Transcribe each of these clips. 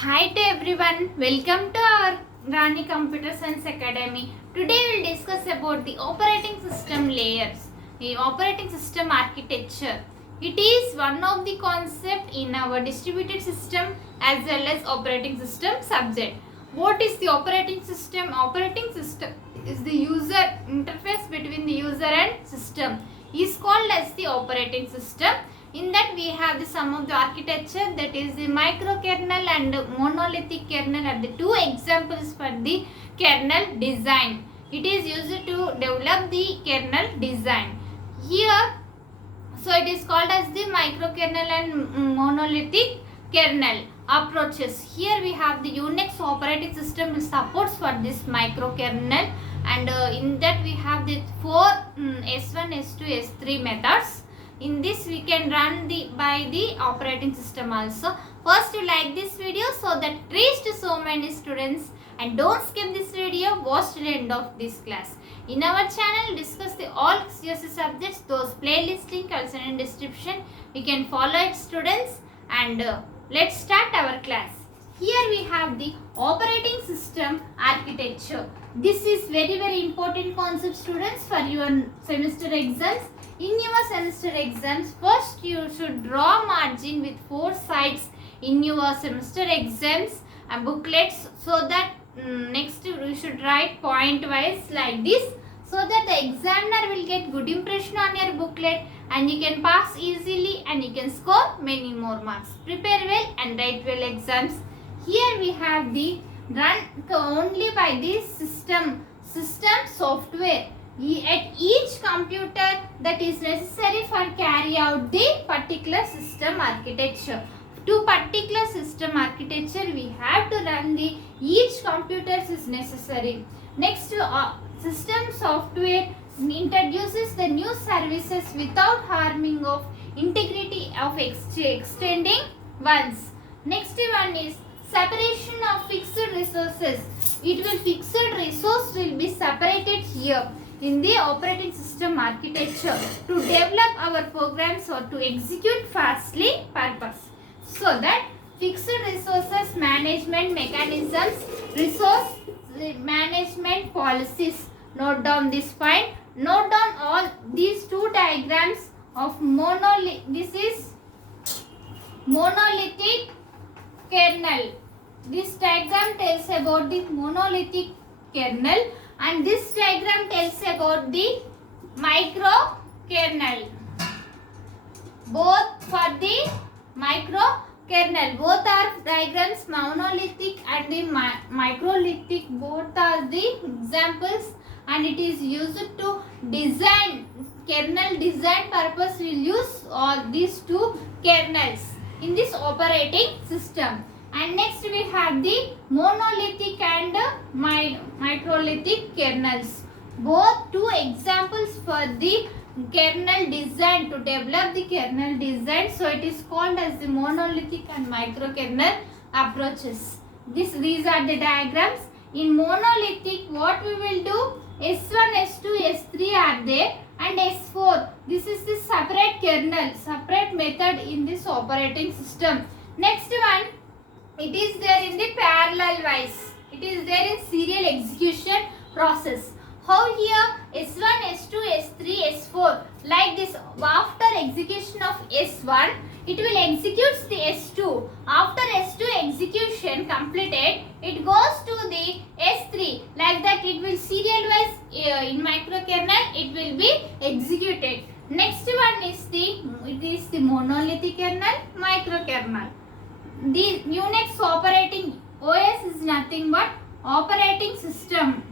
Hi to everyone, welcome to our Rani Computer Science Academy. Today we will discuss about the operating system layers, the operating system architecture. It is one of the concept in our distributed system as well as operating system subject. What is the operating system? Operating system is the user interface between the user and system. Is called as the operating system. In that we have the some of the architecture, that is the microkernel and monolithic kernel are the two examples for the kernel design. It is used to develop the kernel design. Here, so it is called as the microkernel and monolithic kernel approaches. Here we have the Unix operating system supports for this microkernel, and in that we have the four S1, S2, S3 methods. In this we can run by the operating system also. First, you like this video so that reach to so many students, and don't skip this video, watch till the end of this class. In our channel discuss the all CSC subjects, those playlist link also in description. We can follow it students, and let's start our class. Here we have the operating system architecture. This is very important concept students for your semester exams. In your semester exams, first you should draw margin with 4 sides in your semester exams and booklets, so that next you should write point wise like this, so that the examiner will get good impression on your booklet and you can pass easily and you can score many more marks. Prepare well and write well exams. Here we have the run only by this system software at each computer that is necessary for carry out the particular system architecture. To particular system architecture we have to run the each computers is necessary. Next, system software introduces the new services without harming of integrity of extending ones. Next one is separation of fixed resources. Fixed resource will be separated here in the operating system architecture to develop our programs or to execute fastly purpose. So that fixed resources management mechanisms, resource management policies. Note down this point. Note down all these two diagrams of monolith. This is monolithic kernel. This diagram tells about the monolithic kernel, and this diagram tells about the microkernel. Both for the microkernel, both are diagrams, monolithic and the microlithic, both are the examples, and it is used to design kernel design purpose. We will use all these two kernels in this operating system. And next we have the monolithic and microlithic kernels. Both two examples for the kernel design, to develop the kernel design. So it is called as the monolithic and microkernel approaches. These are the diagrams. In monolithic, what we will do? S1, S2, S3 are there, and S4. This is the separate kernel, separate method in this operating system. Next one, it is there in the parallel wise. It is there in serial execution process. How here S1, S2, S3, S4 like this. After execution of S1, it will execute the S2. After S2 execution completed, it goes to the S3. Like that it will serial wise in microkernel it will be executed. Next one is the monolithic kernel, microkernel. The Unix operating OS is nothing but operating system.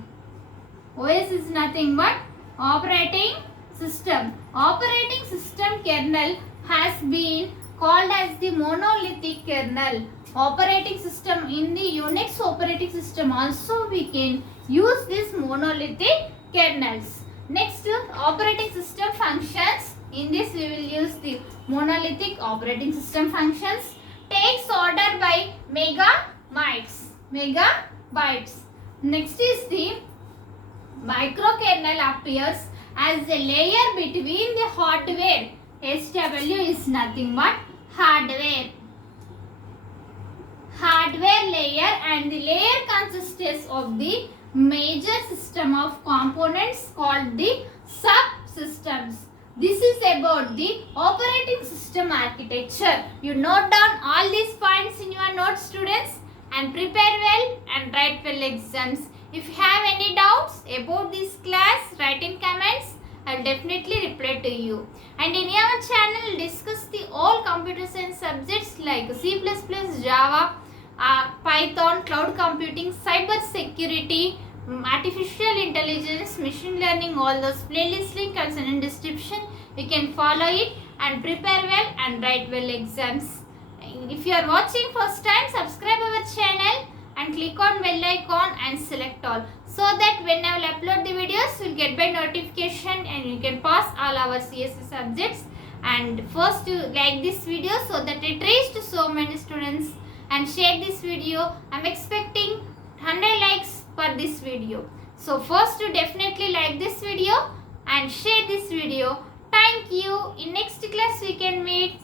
OS is nothing but operating system. Operating system kernel has been called as the monolithic kernel. Operating system in the Unix operating system also we can use this monolithic kernels. Next, operating system functions. In this we will use the monolithic operating system functions. Takes order by megabytes. Next is the microkernel appears as a layer between the hardware. SW is nothing but hardware. hardware layer, and the layer consists of the major system of components called the subsystems. This is about the operating system architecture. You note down all these points in your notes, students, and prepare well and write well exams. If you have any doubts about this class, write in comments. I will definitely reply to you. And in our channel, discuss the all computer science subjects like C++, Java, Python, cloud computing, cyber security, artificial intelligence, machine learning, all those playlist link also in description. You can follow it and prepare well and write well exams. If you are watching first time, subscribe our channel and click on bell icon and select all, so that when I will upload the videos, you will get by notification and you can pass all our CSE subjects. And first you like this video so that it reached so many students, and share this video. I am expecting 100 likes for this video. So first you definitely like this video and share this video. Thank you. In next class we can meet.